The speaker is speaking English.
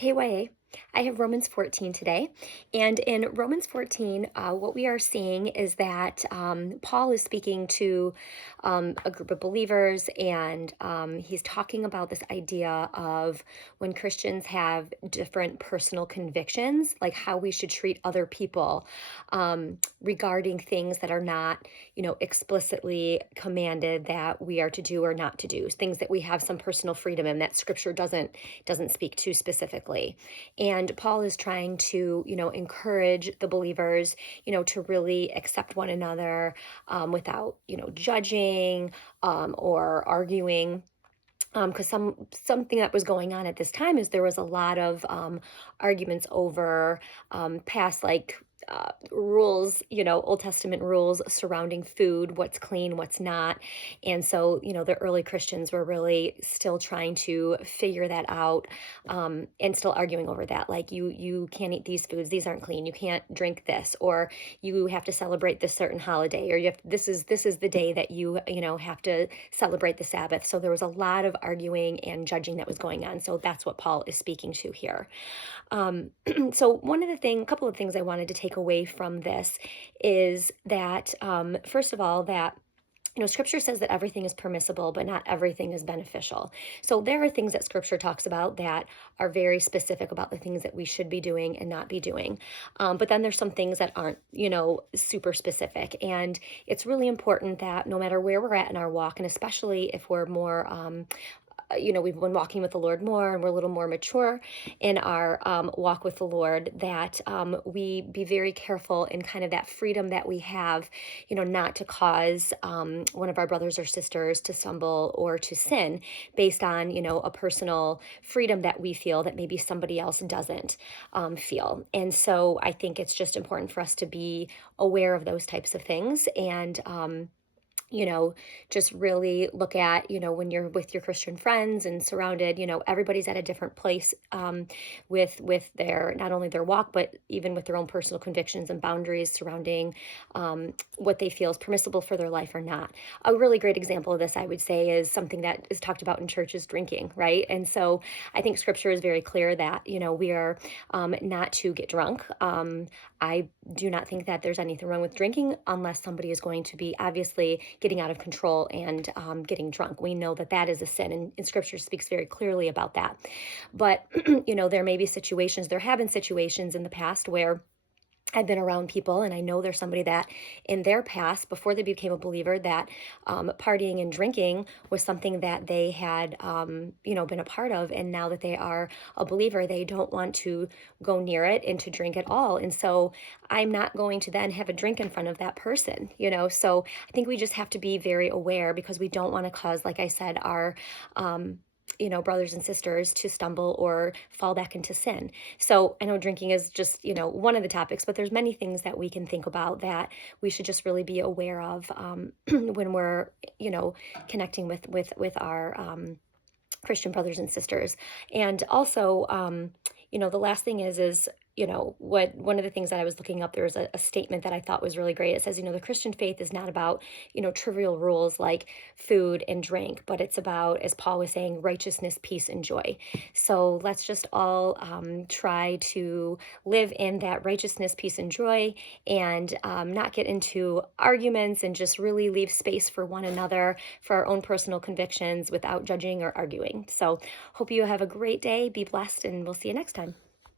Hey, YA. I have Romans 14 today. And in Romans 14, what we are seeing is that Paul is speaking to a group of believers, and he's talking about this idea of when Christians have different personal convictions, like how we should treat other people regarding things that are not, explicitly commanded that we are to do or not to do, things that we have some personal freedom in that scripture doesn't speak to specifically. And Paul is trying to, encourage the believers, to really accept one another without, judging or arguing. Because something that was going on at this time is there was a lot of arguments over past rules, Old Testament rules surrounding food, what's clean, what's not. And so, the early Christians were really still trying to figure that out, and still arguing over that. Like you can't eat these foods, these aren't clean. You can't drink this, or you have to celebrate this certain holiday, or this is the day that you have to celebrate the Sabbath. So there was a lot of arguing and judging that was going on. So that's what Paul is speaking to here. So a couple of things I wanted to take away from this is that, first of all, that scripture says that everything is permissible, but not everything is beneficial. So there are things that scripture talks about that are very specific about the things that we should be doing and not be doing. But then there's some things that aren't, super specific. And it's really important that no matter where we're at in our walk, and especially if we're more, we've been walking with the Lord more and we're a little more mature in our walk with the Lord, that we be very careful in kind of that freedom that we have, not to cause one of our brothers or sisters to stumble or to sin based on, a personal freedom that we feel that maybe somebody else doesn't feel. And so I think it's just important for us to be aware of those types of things, and just really look at, when you're with your Christian friends and surrounded, everybody's at a different place with their, not only their walk, but even with their own personal convictions and boundaries surrounding what they feel is permissible for their life or not. A really great example of this, I would say, is something that is talked about in church is drinking, right? And so I think scripture is very clear that, we are not to get drunk. I do not think that there's anything wrong with drinking unless somebody is going to be obviously getting out of control and getting drunk. We know that that is a sin, and scripture speaks very clearly about that. But, there have been situations in the past where I've been around people, and I know there's somebody that in their past, before they became a believer, that partying and drinking was something that they had, been a part of. And now that they are a believer, they don't want to go near it and to drink at all. And so I'm not going to then have a drink in front of that person, So I think we just have to be very aware, because we don't want to cause, like I said, our, brothers and sisters to stumble or fall back into sin. So I know drinking is just, one of the topics, but there's many things that we can think about that we should just really be aware of when we're, connecting with our Christian brothers and sisters. And also, the last thing is, what one of the things that I was looking up, there was a statement that I thought was really great. It says, the Christian faith is not about, trivial rules like food and drink, but it's about, as Paul was saying, righteousness, peace, and joy. So let's just all try to live in that righteousness, peace, and joy, and not get into arguments, and just really leave space for one another, for our own personal convictions, without judging or arguing. So hope you have a great day. Be blessed, and we'll see you next time.